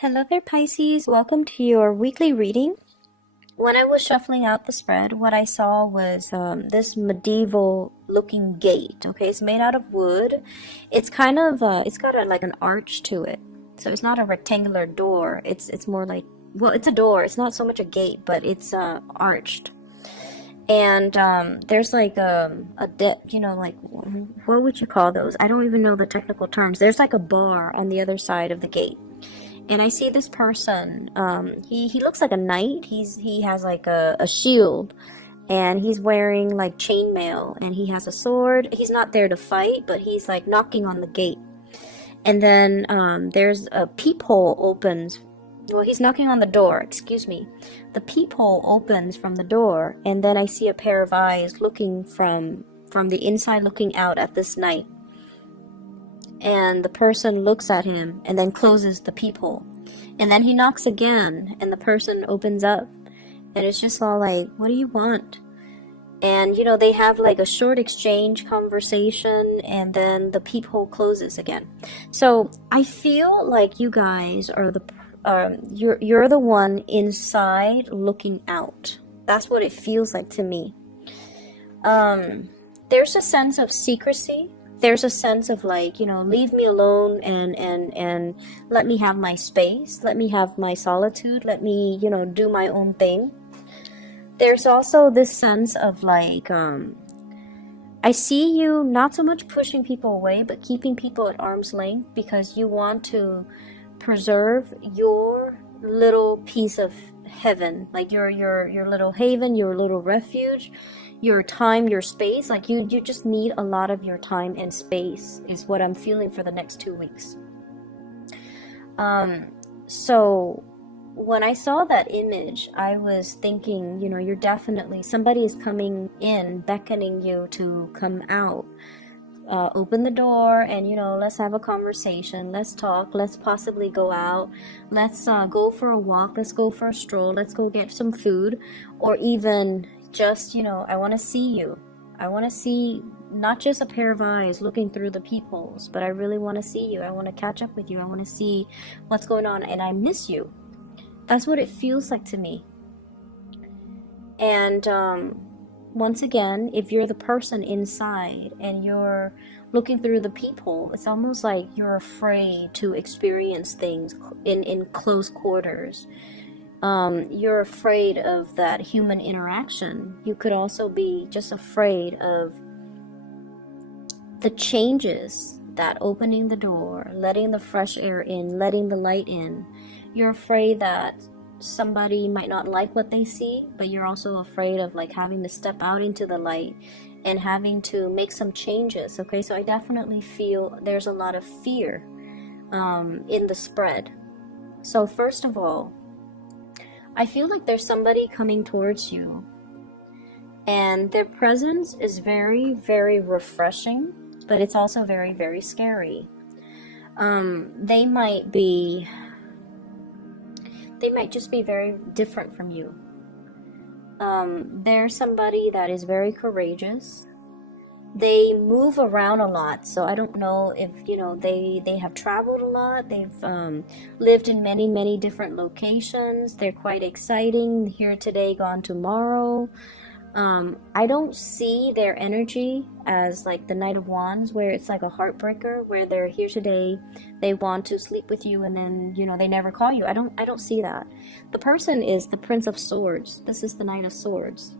Hello there, Pisces. Welcome to your weekly reading. When I was shuffling out the spread, what I saw was this medieval looking gate. Okay, it's made out of wood. It's kind of it's got like an arch to it. So it's not a rectangular door. It's more like, well, it's a door. It's not so much a gate, but it's arched. And there's like like, what would you call those? I don't even know the technical terms. There's like a bar on the other side of the gate. And I see this person. He looks like a knight. He has like a shield, and he's wearing like chainmail, and he has a sword. He's not there to fight, but he's like knocking on the gate. And then there's a peephole opens. Well, he's knocking on the door. Excuse me. The peephole opens from the door, and then I see a pair of eyes looking from the inside, looking out at this knight. And the person looks at him and then closes the peephole. And then he knocks again, and the person opens up. And it's just all like, what do you want? And, they have like a short exchange conversation, and then the peephole closes again. So I feel like you guys are you're the one inside looking out. That's what it feels like to me. There's a sense of secrecy. There's a sense of like, leave me alone and let me have my space. Let me have my solitude. Let me, do my own thing. There's also this sense of like, I see you not so much pushing people away, but keeping people at arm's length because you want to preserve your little piece of heaven, like your little haven, your little refuge, your time, your space. Like you just need a lot of your time and space is what I'm feeling for the next 2 weeks. So when I saw that image, I was thinking, you're definitely, somebody is coming in, beckoning you to come out. Open the door and, let's have a conversation. Let's talk. Let's possibly go out. Let's go for a walk. Let's go for a stroll. Let's go get some food. Or even just, I want to see you. I want to see not just a pair of eyes looking through the peepholes, but I really want to see you. I want to catch up with you. I want to see what's going on, and I miss you. That's what it feels like to me. And once again, if you're the person inside and you're looking through the peephole, it's almost like you're afraid to experience things in close quarters. You're afraid of that human interaction. You could also be just afraid of the changes that opening the door, letting the fresh air in, letting the light in. You're afraid that somebody might not like what they see, but you're also afraid of like having to step out into the light and having to make some changes. Okay, so I definitely feel there's a lot of fear in the spread. So first of all, I feel like there's somebody coming towards you, and their presence is very, very refreshing, but it's also very, very scary. They might just be very different from you. They're somebody that is very courageous. They move around a lot, so I don't know if, they have traveled a lot. They've lived in many, many different locations. They're quite exciting. Here today, gone tomorrow. I don't see their energy as like the Knight of Wands, where it's like a heartbreaker, where they're here today, they want to sleep with you, and then, they never call you. I don't see that. The person is the Prince of Swords. This is the Knight of Swords.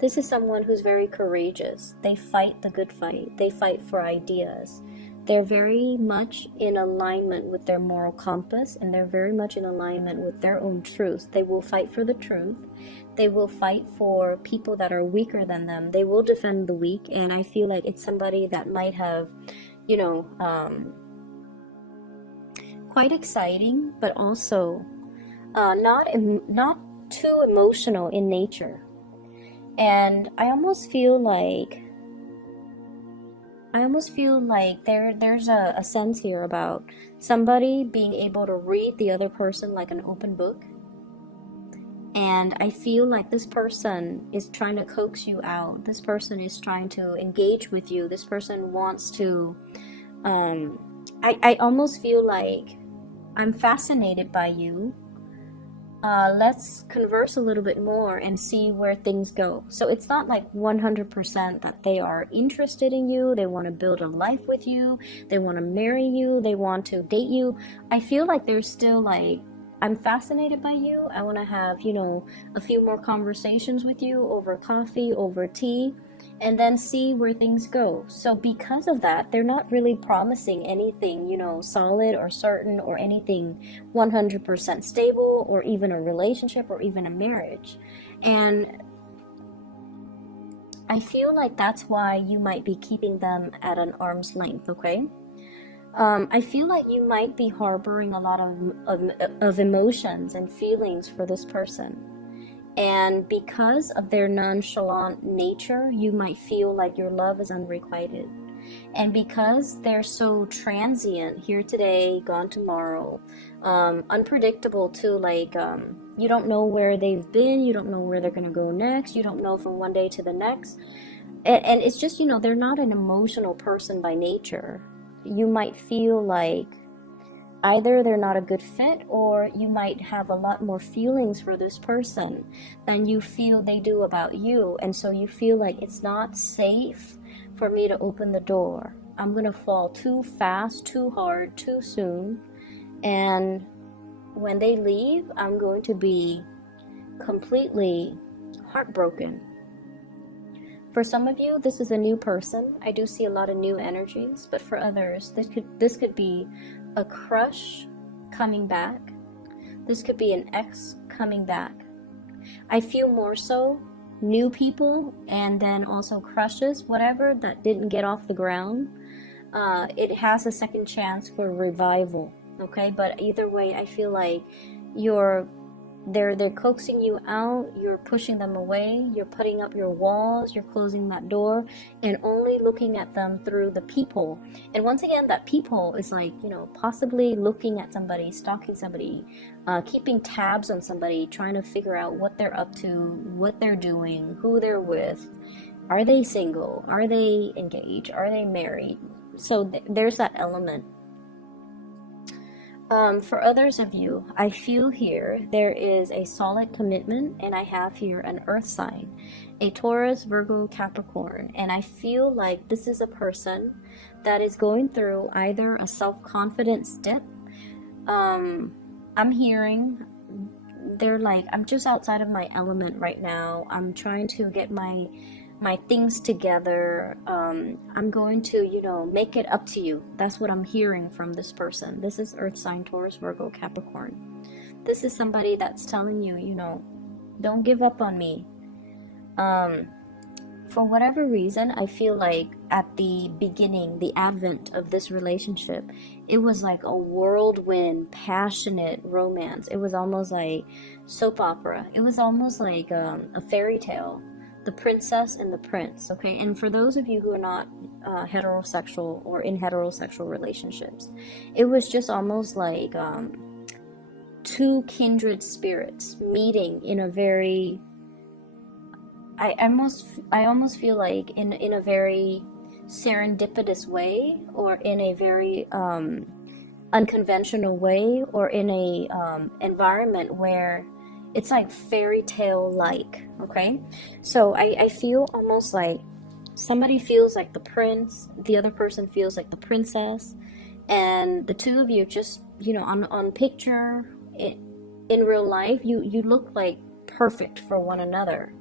This is someone who's very courageous. They fight the good fight. They fight for ideas. They're very much in alignment with their moral compass, and they're very much in alignment with their own truth. They will fight for the truth. They will fight for people that are weaker than them. They will defend the weak, and I feel like it's somebody that might have, quite exciting, but also not too emotional in nature. And I almost feel like there's a sense here about somebody being able to read the other person like an open book. And I feel like this person is trying to coax you out. This person is trying to engage with you. This person wants to, I almost feel like I'm fascinated by you. Let's converse a little bit more and see where things go. So it's not like 100% that they are interested in you, they want to build a life with you, they want to marry you, they want to date you. I feel like there's still like, I'm fascinated by you. I want to have, you know, a few more conversations with you over coffee, over tea, and then see where things go. So because of that, they're not really promising anything, you know, solid or certain or anything 100% stable, or even a relationship or even a marriage. And I feel like that's why you might be keeping them at an arm's length, okay? I feel like you might be harboring a lot of emotions and feelings for this person. And because of their nonchalant nature, you might feel like your love is unrequited. And because they're so transient, here today, gone tomorrow, unpredictable too, like you don't know where they've been, you don't know where they're going to go next, you don't know from one day to the next. And it's just, you know, they're not an emotional person by nature. You might feel like either they're not a good fit, or you might have a lot more feelings for this person than you feel they do about you. And so you feel like it's not safe for me to open the door. I'm going to fall too fast, too hard, too soon. And when they leave, I'm going to be completely heartbroken. For some of you, this is a new person. I do see a lot of new energies, but for others, this could be a crush coming back. This could be an ex coming back. I feel more so new people, and then also crushes, whatever that didn't get off the ground. It has a second chance for revival, okay? But either way, I feel like they're coaxing you out, you're pushing them away, you're putting up your walls, you're closing that door, and only looking at them through the peephole. And once again, that peephole is like, you know, possibly looking at somebody, stalking somebody, keeping tabs on somebody, trying to figure out what they're up to, what they're doing, who they're with. Are they single? Are they engaged? Are they married? So there's that element. For others of you, I feel here there is a solid commitment, and I have here an earth sign, a Taurus, Virgo, Capricorn, and I feel like this is a person that is going through either a self-confidence dip. I'm hearing they're like, I'm just outside of my element right now. I'm trying to get my things together. I'm going to, you know, make it up to you. That's what I'm hearing from this person. This is earth sign Taurus, Virgo, Capricorn. This is somebody that's telling you, you know, don't give up on me. For whatever reason, I feel like at the beginning, the advent of this relationship, it was like a whirlwind, passionate romance. It was almost like soap opera. It was almost like a fairy tale. The princess and the prince, okay? And for those of you who are not heterosexual or in heterosexual relationships, it was just almost like two kindred spirits meeting in a very, I almost feel like in a very serendipitous way, or in a very unconventional way, or in a environment where it's like fairy tale like, okay? So I feel almost like somebody feels like the prince, the other person feels like the princess, and the two of you just, you know, on picture, in real life, you look like perfect for one another.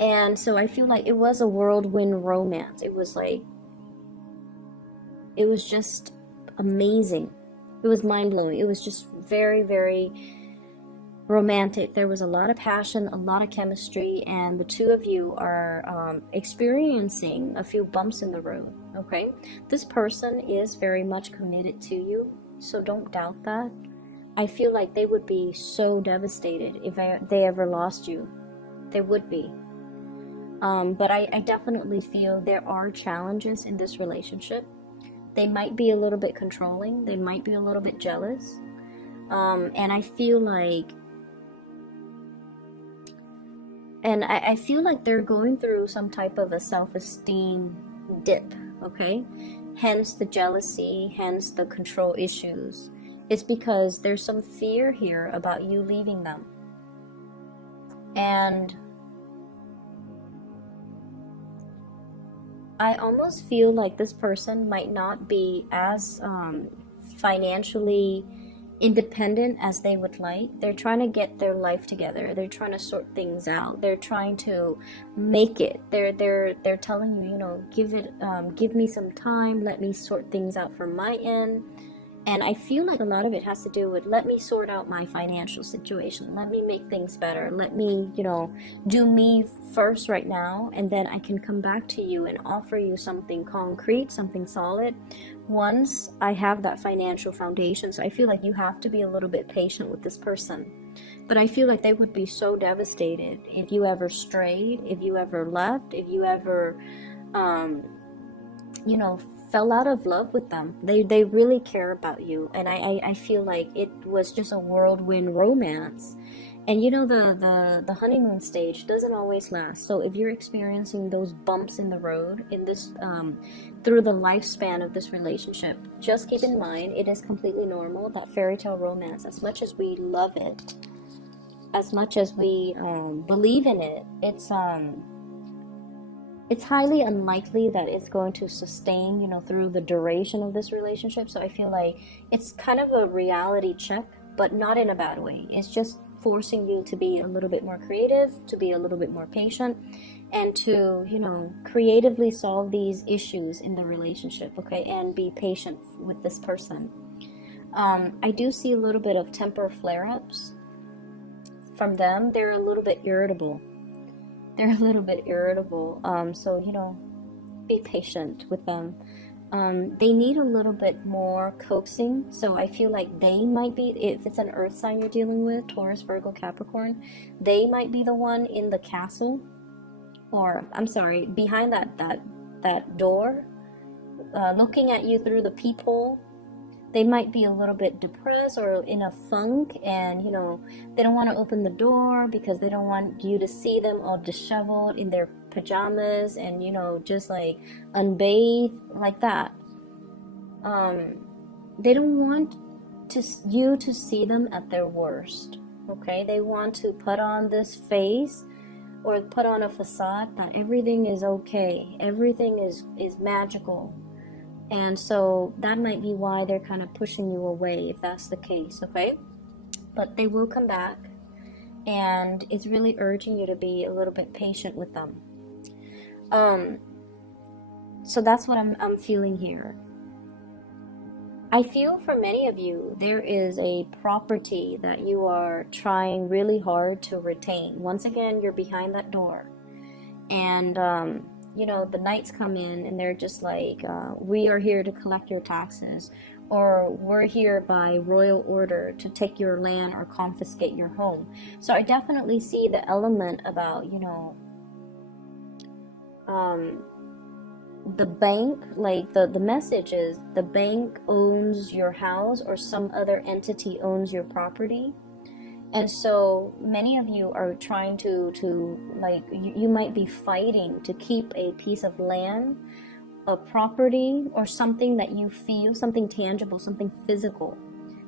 And so I feel like it was a whirlwind romance. It was like, it was just amazing. It was mind-blowing. It was just very, very romantic. There was a lot of passion, a lot of chemistry, and the two of you are experiencing a few bumps in the road, okay? This person is very much committed to you, so don't doubt that. I feel like they would be so devastated if they ever lost you. They would be. But I definitely feel there are challenges in this relationship. They might be a little bit controlling. They might be a little bit jealous. And I feel like I feel like they're going through some type of a self-esteem dip, okay? Hence the jealousy, hence the control issues. it's because there's some fear here about you leaving them. And I almost feel like this person might not be as financially independent as they would like. They're trying to get their life together. They're trying to sort things out. They're trying to make it. They're telling you, you know, give me some time. Let me sort things out from my end. And I feel like a lot of it has to do with, let me sort out my financial situation. Let me make things better. Let me, you know, do me first right now, and then I can come back to you and offer you something concrete, something solid, once I have that financial foundation. So I feel like you have to be a little bit patient with this person. But I feel like they would be so devastated if you ever strayed, if you ever left, if you ever, you know, fell out of love with them. They really care about you. And I feel like it was just a whirlwind romance. And you know, the honeymoon stage doesn't always last. So if you're experiencing those bumps in the road in this through the lifespan of this relationship, just keep in mind it is completely normal. That fairy tale romance, as much as we love it, as much as we believe in it, it's highly unlikely that it's going to sustain, you know, through the duration of this relationship. So I feel like it's kind of a reality check, but not in a bad way. It's just forcing you to be a little bit more creative, to be a little bit more patient, and to, you know, creatively solve these issues in the relationship, okay? And be patient with this person. I do see a little bit of temper flare-ups from them. They're a little bit irritable. So, you know, be patient with them. They need a little bit more coaxing. So I feel like they might be, if it's an earth sign you're dealing with, Taurus, Virgo, Capricorn, they might be the one in the castle, or I'm sorry, behind that door, looking at you through the peephole. They might be a little bit depressed or in a funk, and, you know, they don't want to open the door because they don't want you to see them all disheveled in their pajamas and, you know, just like unbathed like that. They don't want you to see them at their worst, okay? They want to put on this face or put on a facade that everything is okay, everything is magical. And so that might be why they're kind of pushing you away, if that's the case, okay? But they will come back, and it's really urging you to be a little bit patient with them. So that's what I'm feeling here. I feel for many of you, there is a property that you are trying really hard to retain. Once again, you're behind that door. And, you know, the knights come in and they're just like, we are here to collect your taxes, or we're here by royal order to take your land or confiscate your home. So I definitely see the element about, you know, the bank, like the message is the bank owns your house or some other entity owns your property. And so many of you are trying to like, you might be fighting to keep a piece of land, a property, or something that you feel, something tangible, something physical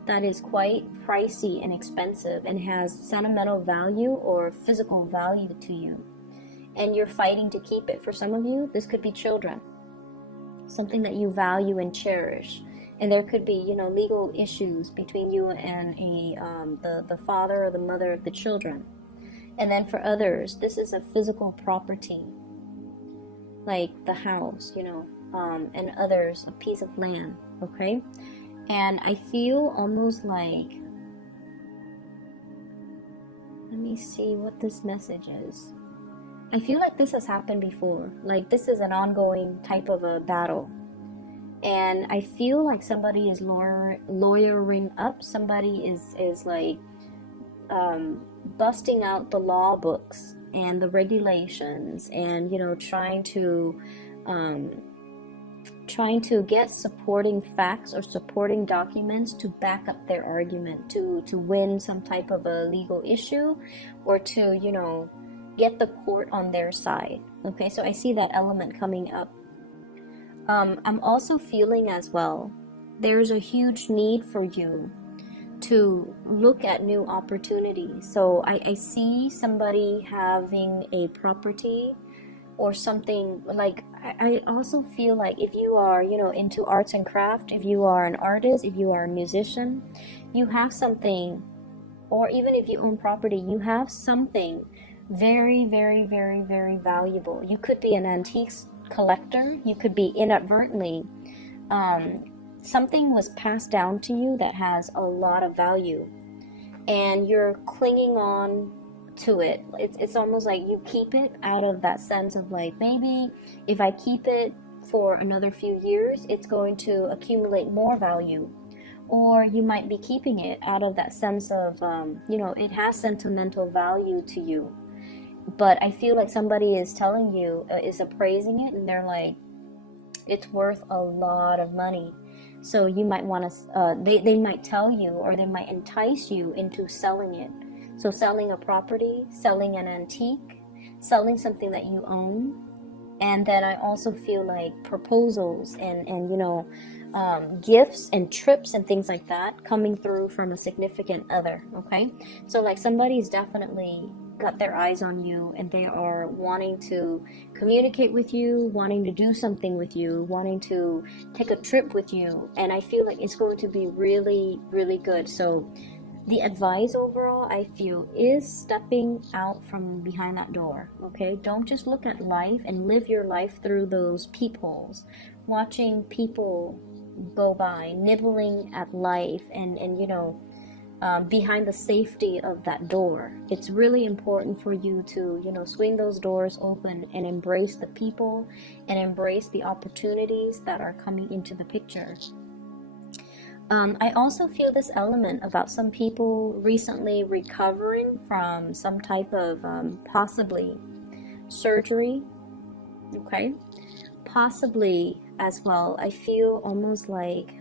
that is quite pricey and expensive and has sentimental value or physical value to you. And you're fighting to keep it. For some of you, this could be children, something that you value and cherish. And there could be, you know, legal issues between you and the father or the mother of the children. And then for others, this is a physical property, like the house, you know, and others, a piece of land, okay? And I feel almost like, let me see what this message is. I feel like this has happened before. Like this is an ongoing type of a battle. And I feel like somebody is lawyering up. Somebody is like busting out the law books and the regulations, and, you know, trying to get supporting facts or supporting documents to back up their argument, to win some type of a legal issue, or to, you know, get the court on their side. Okay, so I see that element coming up. I'm also feeling as well, there's a huge need for you to look at new opportunities. So I see somebody having a property or something. Like I also feel like if you are, you know, into arts and craft, if you are an artist, if you are a musician, you have something, or even if you own property, you have something very, very, very, very valuable. You could be an antiques collector. You could be inadvertently, something was passed down to you that has a lot of value, and you're clinging on to it. It's almost like you keep it out of that sense of like, maybe if I keep it for another few years, it's going to accumulate more value. Or you might be keeping it out of that sense of, you know, it has sentimental value to you. But I feel like somebody is telling you, is appraising it, and they're like, it's worth a lot of money. So you might want to, they might tell you, or they might entice you into selling it. So selling a property, selling an antique, selling something that you own. And then I also feel like proposals and you know, gifts and trips and things like that coming through from a significant other. Okay, so like somebody's definitely got their eyes on you, and they are wanting to communicate with you, wanting to do something with you, wanting to take a trip with you. And I feel like it's going to be really, really good. So the advice overall, I feel, is stepping out from behind that door. Okay, don't just look at life and live your life through those peepholes, watching people go by, nibbling at life, and you know, behind the safety of that door. It's really important for you to, you know, swing those doors open and embrace the people and embrace the opportunities that are coming into the picture. I also feel this element about some people recently recovering from some type of possibly surgery. Okay, possibly as well. I feel almost like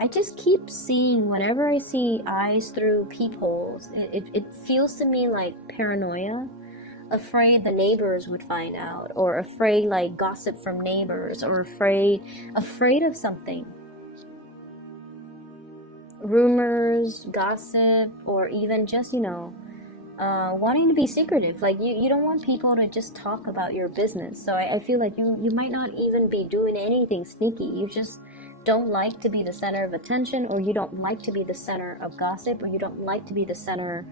I just keep seeing, whenever I see eyes through peepholes, it feels to me like paranoia, afraid the neighbors would find out, or afraid like gossip from neighbors, or afraid of something. Rumors, gossip, or even just, you know, wanting to be secretive. Like you don't want people to just talk about your business. So I feel like you might not even be doing anything sneaky. You just don't like to be the center of attention, or you don't like to be the center of gossip, or you don't like to be the center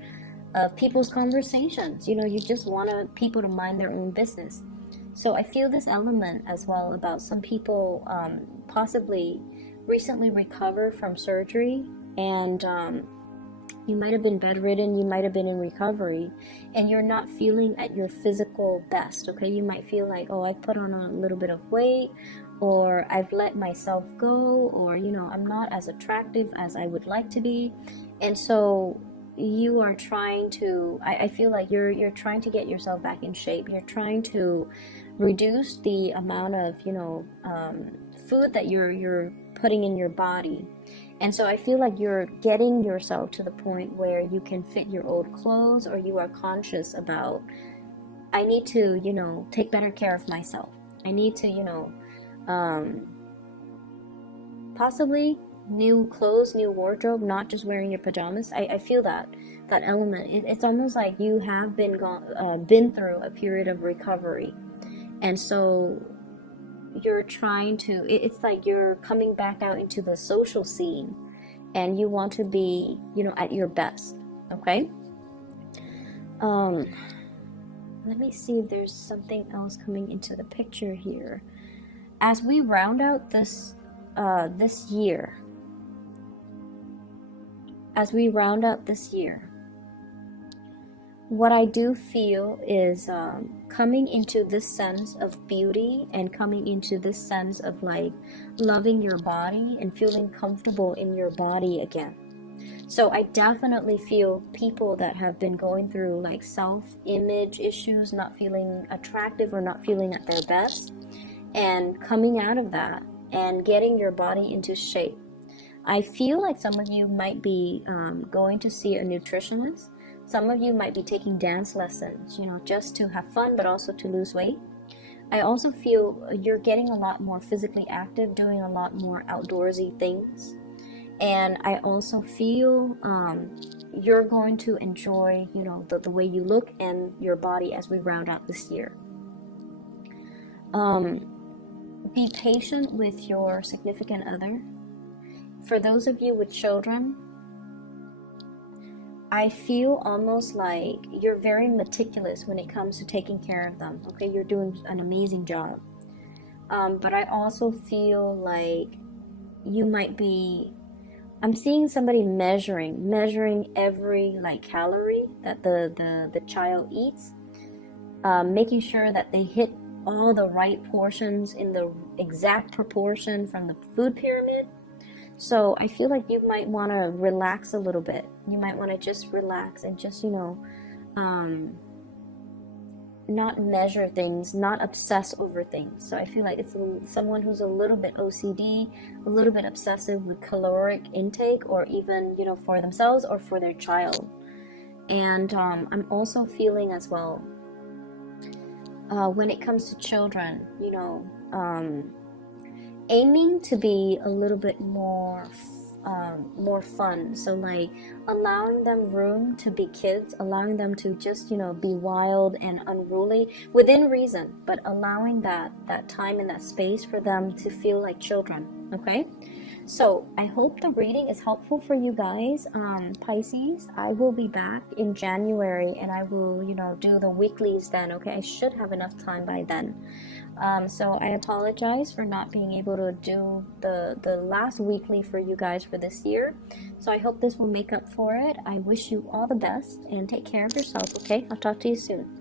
of people's conversations. You know, you just want people to mind their own business. So I feel this element as well about some people possibly recently recovered from surgery, and you might have been bedridden, you might have been in recovery, and you're not feeling at your physical best. Okay, you might feel like, oh, I've put on a little bit of weight, or I've let myself go, or, you know, I'm not as attractive as I would like to be. And so you are trying to, I feel like you're trying to get yourself back in shape. You're trying to reduce the amount of, you know, food that you're putting in your body. And so I feel like you're getting yourself to the point where you can fit your old clothes, or you are conscious about, I need to, you know, take better care of myself. I need to, you know, possibly new clothes, new wardrobe, not just wearing your pajamas. I feel that element. It's almost like you have been through a period of recovery, and so you're trying to, it's like you're coming back out into the social scene, and you want to be, you know, at your best. Okay, let me see if there's something else coming into the picture here as we round out this year. As we round out this year, what I do feel is coming into this sense of beauty, and coming into this sense of like loving your body and feeling comfortable in your body again. So I definitely feel people that have been going through like self-image issues, not feeling attractive or not feeling at their best, and coming out of that and getting your body into shape. I feel like some of you might be going to see a nutritionist. Some of you might be taking dance lessons, you know, just to have fun, but also to lose weight. I also feel you're getting a lot more physically active, doing a lot more outdoorsy things. And I also feel you're going to enjoy, you know, the way you look and your body as we round out this year. Be patient with your significant other. For those of you with children, I feel almost like you're very meticulous when it comes to taking care of them. Okay, you're doing an amazing job. But I also feel like you might be, I'm seeing somebody measuring every like calorie that the child eats, making sure that they hit all the right portions in the exact proportion from the food pyramid. So I feel like you might want to relax a little bit. You might want to just relax and just, you know, not measure things, not obsess over things. So I feel like it's someone who's a little bit OCD, a little bit obsessive with caloric intake, or even, you know, for themselves or for their child. And I'm also feeling as well, when it comes to children, you know, aiming to be a little bit more fun. So like allowing them room to be kids, allowing them to just, you know, be wild and unruly within reason, but allowing that time and that space for them to feel like children. Okay, so I hope the reading is helpful for you guys. Pisces, I will be back in January and I will, you know, do the weeklies then. Okay, I should have enough time by then. So I apologize for not being able to do the last weekly for you guys for this year. So I hope this will make up for it. I wish you all the best and take care of yourself, okay? I'll talk to you soon.